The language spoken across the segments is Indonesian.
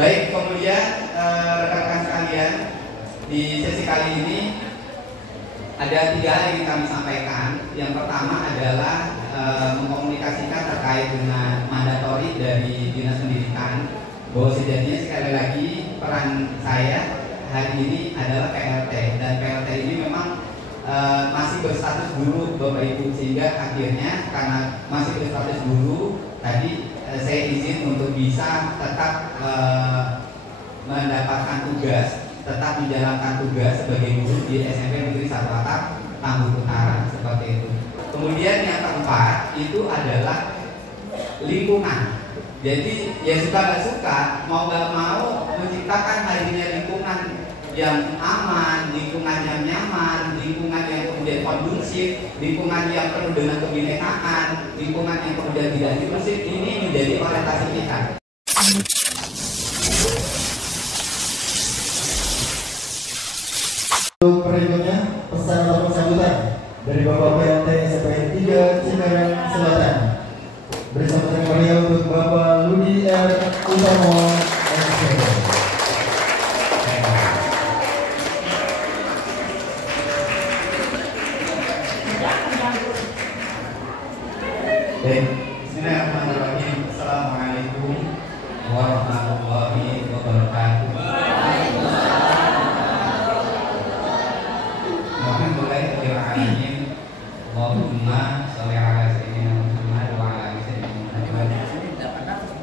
Baik, kemudian rekan-rekan sekalian, di sesi kali ini ada 3 hal yang ingin kami sampaikan. Yang pertama adalah mengkomunikasikan terkait dengan mandatori dari Dinas Pendidikan, bahwa sejatinya sekali lagi peran saya hari ini adalah PLT, dan PLT ini memang masih berstatus guru Bapak Ibu, sehingga akhirnya karena masih berstatus guru tadi saya izin untuk bisa tetap mendapatkan tugas, tetap menjalankan tugas sebagai guru di SMP Negeri 1 Atap Tambun Utara, seperti itu. Kemudian yang keempat itu adalah lingkungan. Jadi ya suka nggak suka, mau nggak mau menciptakan hadirnya lingkungan yang aman, lingkungan yang nyaman, lingkungan yang kemudian kondusif, lingkungan yang penuh dengan kebinekaan, lingkungan yang kemudian tidak inklusif, ini menjadi orientasi kita. Untuk berikutnya, pesan atau sambutan dari Bapak PLT SPN 3 Cikarang Selatan. Beri sambutan yang meriah untuk Bapak Ludi R. Utomo SPN. Bismillahirrahmanirrahim. Assalamualaikum warahmatullahi wabarakatuh. Alhamdulillahirrahmanirrahim. Allahumma sholli ala sayyidina Muhammad wa ala ali sayyidina Muhammad.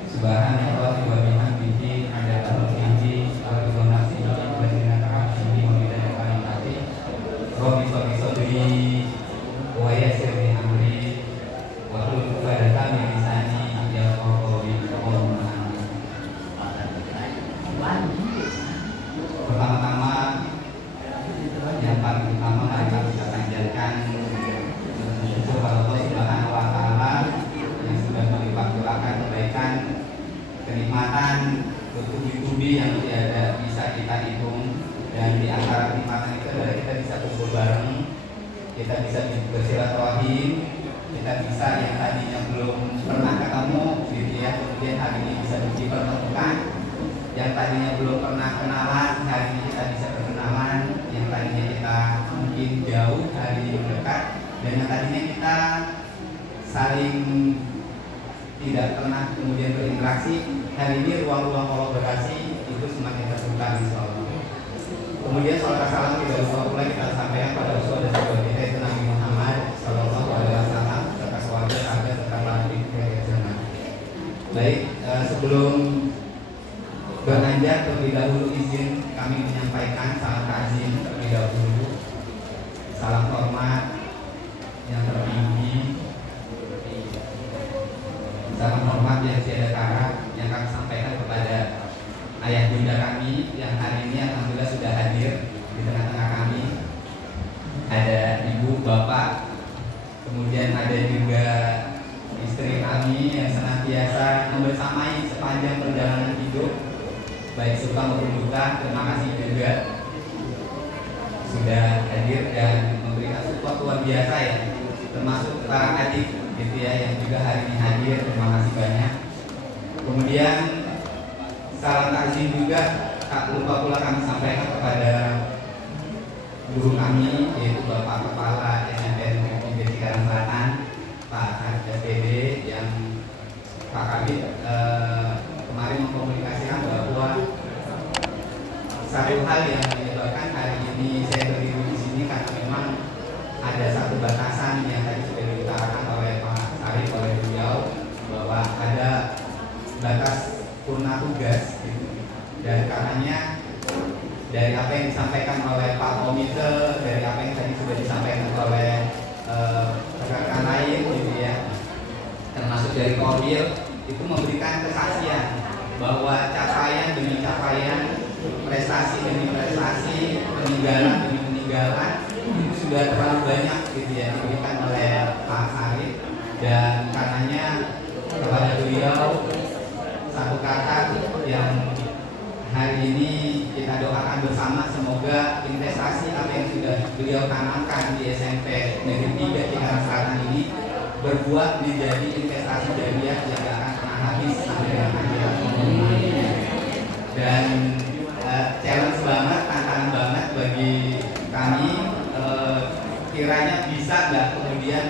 Subhanallah wa bihamdihi adada khalqihi wa ridha nafsihi wa zinata arsyihi wa midada kalimatihi. Rabbi sholli sadri wa yassir li amri wa hlul 'uqdatam min lisani yafqahu qawli. Pertama-tama yang paling utama mari kita panjatkan syukur kepada Allah Subhanahu wa taala yang sudah melimpah curahkan kebaikan, kenikmatan, bertubi-tubi yang tiada bisa kita hitung, dan di antara kenikmatan itu adalah kita bisa kumpul bareng, kita bisa bersilaturahim, kita bisa yang tadinya belum pernah ketemu gitu ya, kemudian hari ini bisa dipertemukan, yang tadinya belum pernah kenalan hari ini kita bisa berkenalan, yang tadinya kita mungkin jauh hari ini mendekat, dan yang tadinya kita saling tidak pernah kemudian berinteraksi, hari ini ruang-ruang kolaborasi itu semakin terbuka insyaallah. Kemudian salam salam tidak lupa pula kita sampaikan pada Rasul dan sahabat kita itu Nabi Muhammad Sallallahu Alaihi Wasallam serta keluarga sahabat serta para pimpinan zaman. Baik, sebelum beranjak terlebih dahulu izin kami menyampaikan salam takzim terlebih dahulu, salam hormat yang tertinggi, salam hormat yang tiada tara yang kami sampaikan kepada ayah bunda kami yang hari ini alhamdulillah sudah hadir di tengah-tengah kami. Ada ibu, bapak, kemudian ada juga istri kami yang senantiasa membersamai sepanjang perjalanan hidup, baik suka maupun duka. Terima kasih juga sudah hadir dan memberikan support luar biasa ya, termasuk para adik gitu ya yang juga hari ini hadir. Terima kasih banyak. Kemudian salam takzim juga tak lupa pula kami sampaikan kepada guru kami yaitu Bapak Kepala SMPN Negeri Cikarang Selatan Pak SPD yang Pak Kabit kemarin mengkomunikasikan bahwa satu hal yang menyebabkan hari ini saya berdiri di sini karena memang ada satu batasan yang tadi sudah diutarakan oleh Pak Sarif oleh beliau bahwa ada batas purna tugas gitu. Dan karenanya dari apa yang disampaikan oleh Pak Komite, dari apa yang tadi sudah disampaikan oleh rekan-rekan lain gitu ya, termasuk dari Kodir, itu memberikan kesaksian bahwa capaian demi capaian, prestasi demi prestasi, peninggalan demi peninggalan itu sudah terlalu banyak gitu ya diberikan oleh Pak Sarif. Dan karenanya kepada beliau satu kata yang hari ini kita doakan bersama, semoga investasi apa yang sudah beliau tanamkan di SMP Negeri 3 Cikarang Selatan ini berbuah menjadi investasi jariah yang tidak akan pernah habis sampai dengan akhirat. dan challenge banget, tantangan banget bagi kami. Kiranya bisa nggak kemudian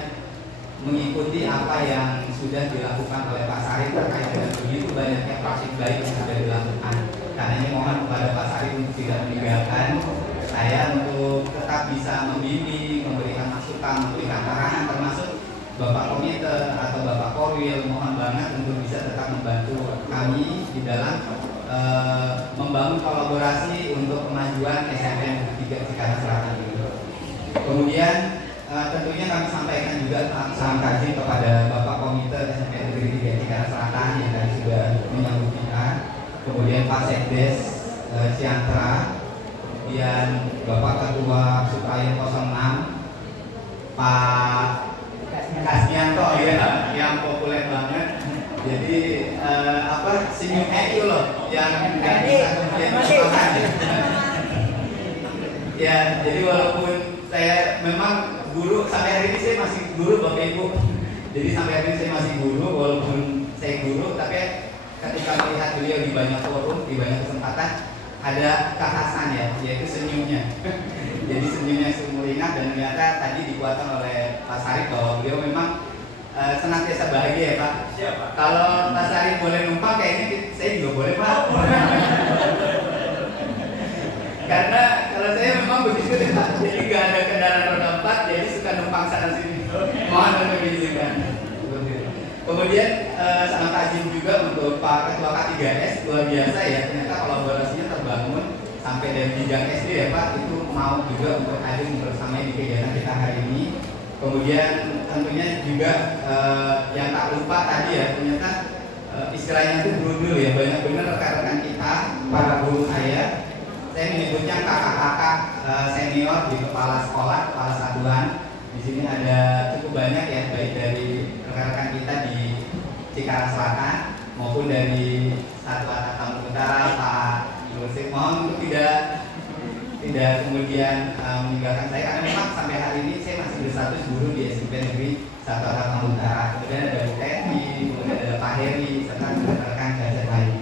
mengikuti apa yang sudah dilakukan oleh Pak Sarip terkait dengan begitu banyaknya praktik baik yang sudah dilakukan. Karena ini mohon kepada Pak Sarip untuk tidak meninggalkan saya untuk tetap bisa membimbing, memberikan masukan, memberikan arahan, termasuk Bapak Komite atau Bapak Korwil. Mohon banget untuk bisa tetap membantu kami di dalam membangun kolaborasi untuk kemajuan SMP Negeri 3 Cikarang Selatan ini. Kemudian tentunya kami sampaikan juga salam kasih kepada Bapak Komite SMP Negeri 3 Cikarang Selatan yang tadi sudah menyambut kita. Kemudian Pak Sekdes Ciantra, kemudian Bapak Ketua Suprayan 06, Pak Kasmianto ya, yang populer banget. Jadi senyum itu loh yang nggak bisa kemudian dilupakan. Ya, jadi walaupun saya memang guru, sampai hari ini saya masih guru Bapak Ibu. Jadi sampai hari ini saya masih guru, walaupun saya guru, tapi ketika melihat beliau di banyak forum, di banyak kesempatan, ada kekhasan ya, yaitu senyumnya. Jadi senyumnya seumur ingat, dan ternyata tadi dikuatkan oleh Pak Sarip bahwa beliau memang senantiasa bahagia ya Pak. Siapa? Kalau Pak Sarip boleh numpang, kayaknya saya juga boleh Pak. Karena kalau saya memang begitu deh Pak, jadi nggak ada kendaraan roda 4, jadi suka numpang sana sini. Mohon untuk diizinkan. Kemudian sangat tajam juga untuk Pak Ketua K3S, luar biasa ya, ternyata kolaborasinya terbangun sampai dari jenjang SD ya Pak, itu mau juga untuk hadir bersama di kegiatan kita hari ini. Kemudian tentunya juga yang tak lupa tadi ya, ternyata istilahnya itu berundul ya, banyak benar rekan-rekan kita, para guru saya menyebutnya kakak-kakak senior di kepala sekolah, kepala satuan. Di sini ada cukup banyak ya, baik dari rekan-rekan kita di Cikarang Selatan maupun dari Satuan Tamu Utara, Pak Yusuf. Mohon untuk tidak kemudian meninggalkan saya, karena memang sampai hari ini saya masih berstatus guru di SMP Negeri 1 Tamu Utara. Kemudian ada Bu Teti, kemudian ada Pak Heri, serta rekan-rekan gajar lain.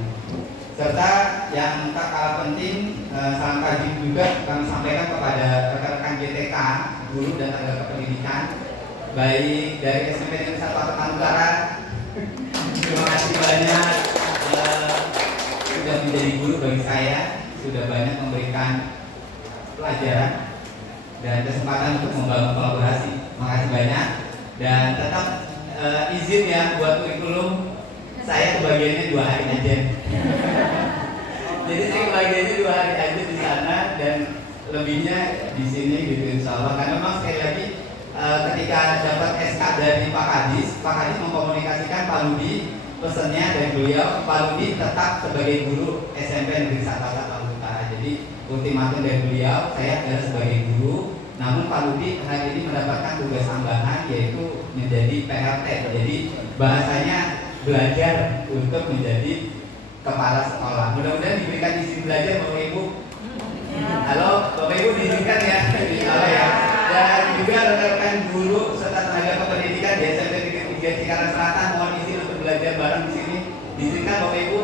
Serta yang tak kalah penting, salam kaji juga kami sampaikan kepada rekan-rekan GTK, guru dan tenaga kependidikan, baik dari SMP Negeri 1 Tamu Utara. Terima kasih banyak sudah menjadi guru bagi saya, sudah banyak memberikan pelajaran dan kesempatan untuk membangun kolaborasi. Makasih banyak, dan tetap izin ya buat kurikulum saya kebagiannya 2 hari aja. Jadi saya kebagiannya 2 hari aja di sana dan lebihnya di sini gitu insya Allah. Karena memang sekali lagi ketika dapat SK dari Pak Kadis mengkomunikasikan Pak Ludi, pesannya dari beliau, Pak Ludi tetap sebagai guru SMP Negeri 1 Tamu Utara. Jadi ultimatum dari beliau, saya adalah sebagai guru. Namun Pak Ludi hari ini mendapatkan tugas tambahan, yaitu menjadi PLT. Jadi bahasanya belajar untuk menjadi kepala sekolah. Mudah-mudahan diberikan izin belajar Bapak Ibu. Halo Bapak Ibu, diizinkan ya, insya ya. Dan juga rekan-rekan guru serta tenaga kependidikan di SMP Negeri 3 Cikarang Selatan, mohon izin untuk belajar bareng di sini. Diizinkan Bapak Ibu?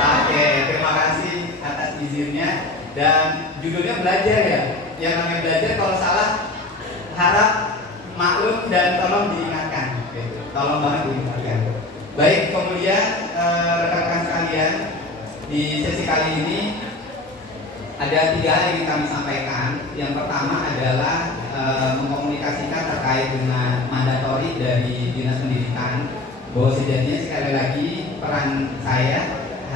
Oke, terima kasih atas izinnya. Dan judulnya belajar ya. Yang namanya belajar kalau salah harap maklum dan tolong diingatkan. Tolong banget diingatkan. Baik, kemudian rekan-rekan sekalian, di sesi kali ini ada 3 hal yang ingin kami sampaikan. Yang pertama adalah mengkomunikasikan terkait dengan mandatori dari Dinas Pendidikan, bahwa sejatinya sekali lagi peran saya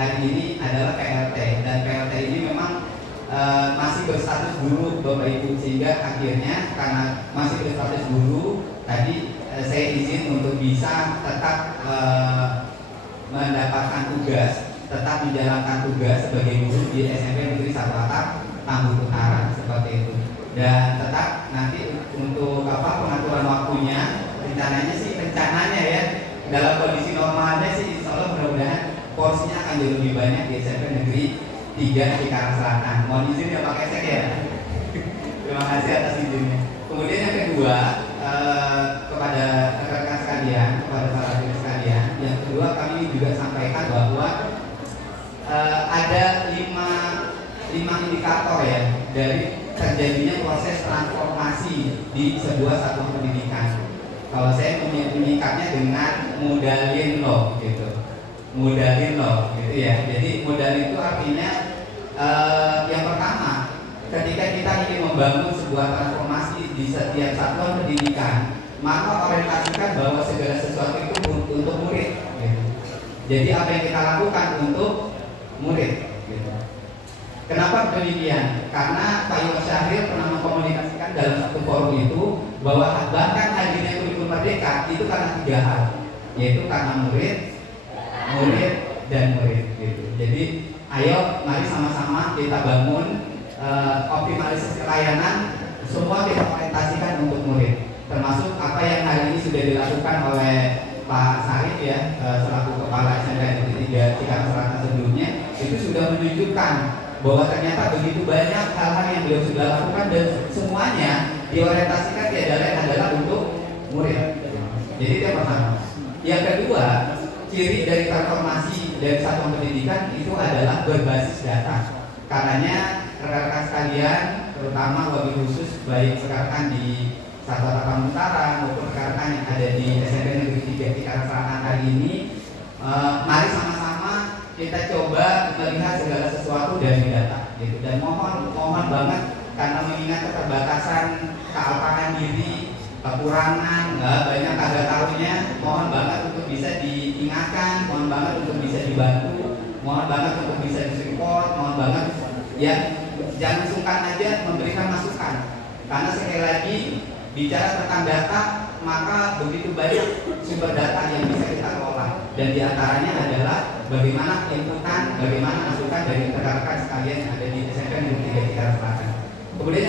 hari ini adalah PLT, dan PLT ini memang masih berstatus guru Bapak Ibu, sehingga akhirnya karena masih berstatus guru tadi saya izin untuk bisa tetap mendapatkan tugas, tetap menjalankan tugas sebagai guru di SMP Negeri 1 Tamu Utara seperti itu. Dan tetap nanti untuk pengaturan waktunya, rencananya ya dalam kondisi normalnya sih insya Allah mudah-mudahan porsinya akan jauh lebih banyak di SMP Negeri 3 Cikarang Selatan. Mohon izin ya Pak Kesek ya. Terima kasih atas izinnya. Kemudian yang kedua, kepada rekan-rekan sekalian, kepada para hadirin sekalian, yang kedua kami juga sampaikan bahwa ada lima indikator ya dari terjadinya proses transformasi di sebuah satuan pendidikan. Kalau saya menyingkatnya dengan modalin loh gitu, modalin loh gitu ya. Jadi modalin itu artinya yang pertama, ketika kita ingin membangun sebuah transformasi di setiap satuan pendidikan, maka orientasikan bahwa segala sesuatu itu untuk murid gitu. Jadi apa yang kita lakukan untuk murid gitu. Kenapa demikian? Karena Pak Iwan Syahril pernah mengkomunikasikan dalam satu forum itu bahwa bahkan hadirnya kurikulum merdeka itu karena 3 hal, yaitu karena murid, dan murid gitu. Jadi ayo mari sama-sama kita bangun optimalisasi layanan, semua kita orientasikan untuk murid. Termasuk apa yang hari ini sudah dilakukan oleh Pak Sarif ya, selaku Kepala SMK Negeri 3 Cikarang Selatan sebelumnya, itu sudah menunjukkan bahwa ternyata begitu banyak hal-hal yang beliau sudah lakukan dan semuanya diorientasikan tiada lain adalah untuk murid. Jadi itu yang pertama. Yang kedua, ciri dari transformasi dari satuan pendidikan itu adalah berbasis data. Karenanya rekan-rekan sekalian, terutama wabil khusus baik rekan di Satuan Tapan Utara maupun rekan-rekan yang ada di SMP Negeri 3 Cikarang Selatan hari ini, mari sama-sama kita coba melihat segala sesuatu dari data gitu. Dan mohon banget, karena mengingat keterbatasan, kealpakan diri, kekurangan, banyak kagak tahunya, mohon banget untuk bisa diingatkan, mohon banget untuk bisa dibantu, mohon banget untuk bisa disupport, mohon banget ya, jangan sungkan aja memberikan masukan. Karena sekali lagi bicara tentang data, maka begitu banyak sumber data yang bisa kita kelola, dan diantaranya adalah bagaimana inputan, bagaimana masukan dari rekan-rekan sekalian yang ada di SMP Negeri 3 Cikarang Selatan. Kemudian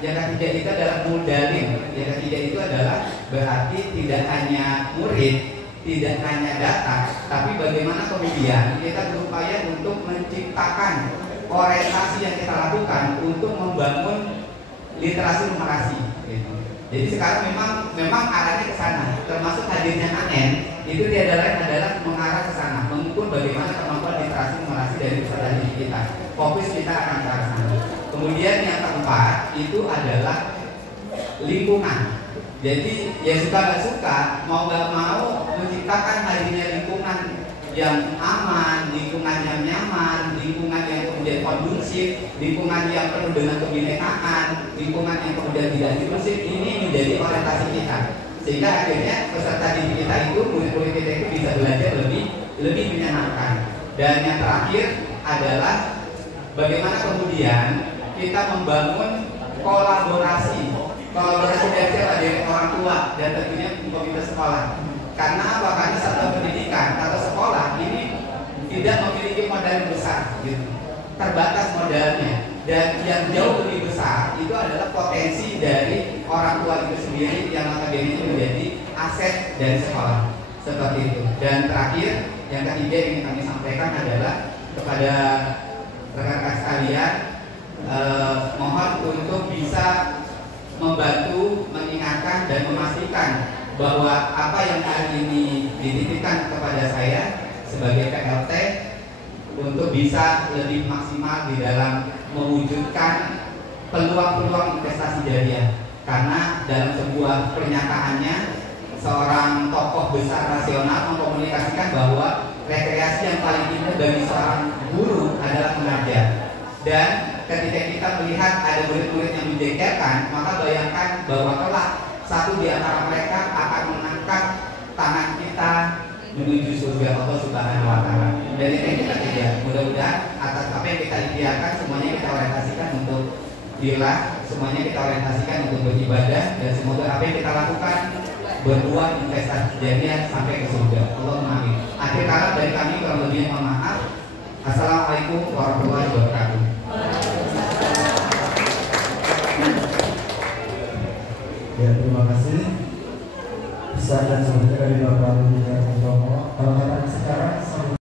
yang ketiga itu adalah modalin. Yang ketiga itu adalah berarti tidak hanya murid, tidak hanya data, tapi bagaimana kemudian kita berupaya untuk menciptakan orientasi yang kita lakukan untuk membangun literasi numerasi. Gitu. Jadi sekarang memang arahnya ke sana, termasuk hadirnya AN itu tiada lain adalah mengarah ke sana, mengukur bagaimana kemampuan literasi numerasi dari peserta didik kita. Fokus kita akan ke arah sana. Kemudian yang keempat itu adalah lingkungan. Jadi ya suka nggak suka, mau nggak mau menciptakan hadirnya lingkungan yang aman, lingkungan yang nyaman, lingkungan yang kemudian kondusif, lingkungan yang penuh dengan kebinekaan, lingkungan yang kemudian tidak inklusif, ini menjadi orientasi kita. Sehingga akhirnya peserta didik kita itu, murid-murid kita itu bisa belajar lebih menyenangkan. Dan yang terakhir adalah bagaimana kemudian kita membangun kolaborasi dari siapa? Dari orang tua dan tentunya komite sekolah. Karena apa? Karena satuan pendidikan atau sekolah ini tidak memiliki modal yang besar, gitu. Terbatas modalnya, dan yang jauh lebih besar itu adalah potensi dari orang tua itu sendiri yang notabene itu menjadi aset dari sekolah, seperti itu. Dan terakhir, yang ketiga yang ingin kami sampaikan adalah kepada rekan-rekan sekalian, mohon untuk bisa membantu, mengingatkan dan memastikan bahwa apa yang hari ini dititipkan kepada saya sebagai PLT untuk bisa lebih maksimal di dalam mewujudkan peluang-peluang investasi jariah. Karena dalam sebuah pernyataannya, seorang tokoh besar nasional mengkomunikasikan bahwa rekreasi yang paling indah bagi seorang guru adalah mengajar. Dan ketika kita melihat ada murid-murid yang menjengkelkan, maka bayangkan bahwa kelak satu di antara mereka akan mengangkat tangan kita menuju surga Allah Subhanahu wa Ta'ala. Dan ini yang kita kejar. Mudah-mudahan atas apa yang kita impiankan, semuanya kita orientasikan untuk lillah, semuanya kita orientasikan untuk beribadah, dan semoga apa yang kita lakukan berbuah investasi jariah sampai ke surga. Allahumma amin. Akhir kata dari kami, kurang lebih mohon maaf. Assalamualaikum warahmatullahi wabarakatuh. Ya, terima kasih. Pesan dan selanjutnya dari Bapak